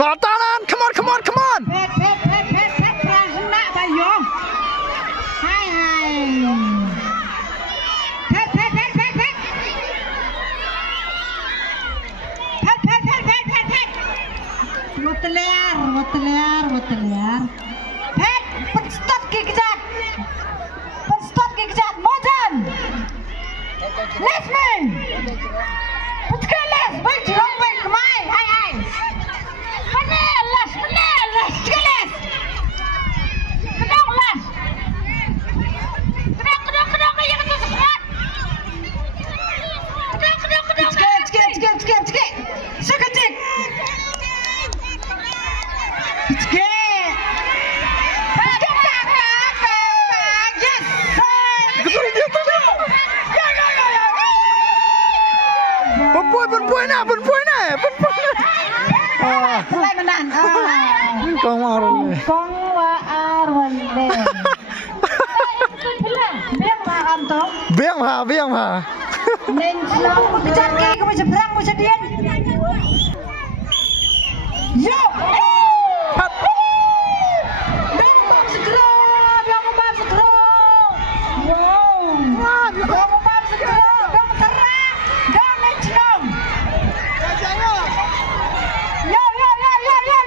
Tatanan, come on, come on, come on. Pet, prasna bayo. Hai. Pet. Woteliar. Pet, penstot kikjat. Mojan. Les me. Putkeles, baik jirong baik kemai. Hai. Penelas, keles. Kedong las. Kedong kayak gitu sekat. Kedong. Cek. Sekecik. Cek. Yes. Perempuan nak. Mulai menang. Kau marah ni. Kong wa arwande. Biang makan toh. Biang ha. Nên long kejar ke kamu seberang mu sedian. Yo. Biang bab segera. Wow. Biang bab segera. Biang terang. Biang menclong.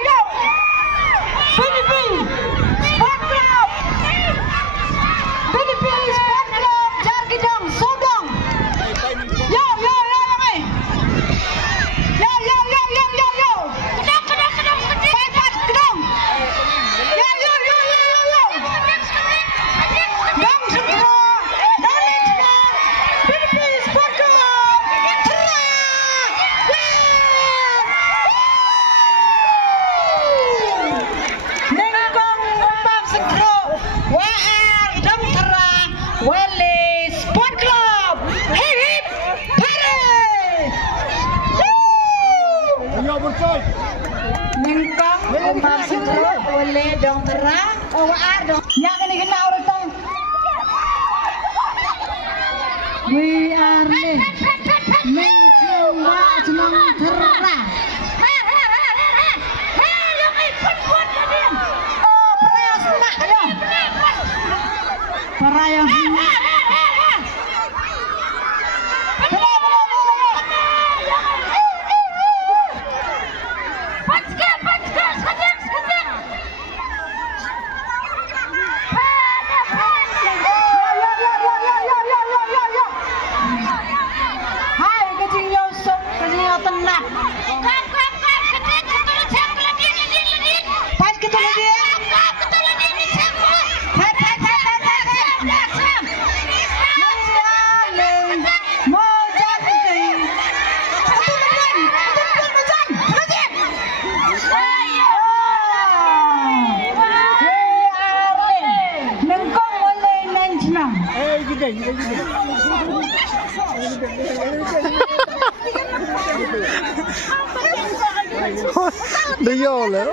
Yo. Pilih Sport Club. Jar Gidang, Sodong. Yo. Kedong. Kedong. Yo. Dong segera. Dong menclong. Pilih Sport Club. Nengkong bab segera. Waar dong terang. Wele Sport Club. Hip hooray. Nengkong bab segera. Wele dong terang. Waar dong. Yang ini kena urutan. We are live. Nengkong bab senang terang. Perayaan Hai kecing nyosok, kecing tenang. Pas kita lagi. Đi vô nữa.